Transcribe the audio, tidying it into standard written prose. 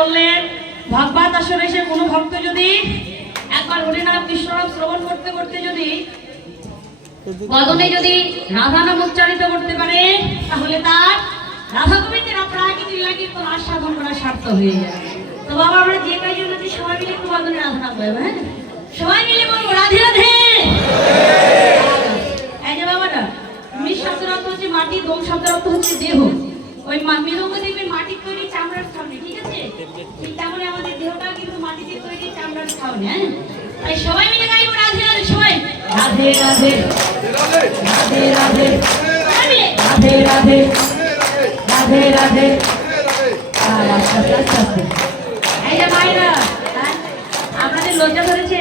বললেন ভাগবত আসরে এসে কোনো ভক্ত যদি একবার হরিনাম কৃষ্ণনাম শ্রবণ করতে করতে যদি বদনে যদি রাধা নাম উচ্চারিত করতে পারে তাহলে তার রাধা গোবিন্দের অপরাগী লীলাকীর্তন আস্বাদন করা সার্থক হয়ে যাবে। তো বাবা আমরা যে কয়জন আছি সবাই মিলে একটু বদনে রাধা নাম বলবো, হ্যাঁ সবাই মিলে বলবো রাধে রাধে। এই যে বাবাটা মৃৎ শব্দের অর্থ হচ্ছে মাটি, দোম শব্দের অর্থ হচ্ছে দেহ। ওই মৃদঙ্গ দেখবেন মাটির তৈরি চামড়ার ছাউনি, ঠিক আছে? ঠিক তেমনি আমাদের দেহটা কিন্তু মাটিতে তৈরি চামড়ার ছাউনি, হ্যাঁ? তাই সবাই মিলে গাইবো রাধে রাধে, সবাই রাধে রাধে রাধে রাধে রাধে রাধে রাধে রাধে। আস্তে আস্তে আস্তে। এই যে মায়েরা, আপনাদের লজ্জা ধরেছে?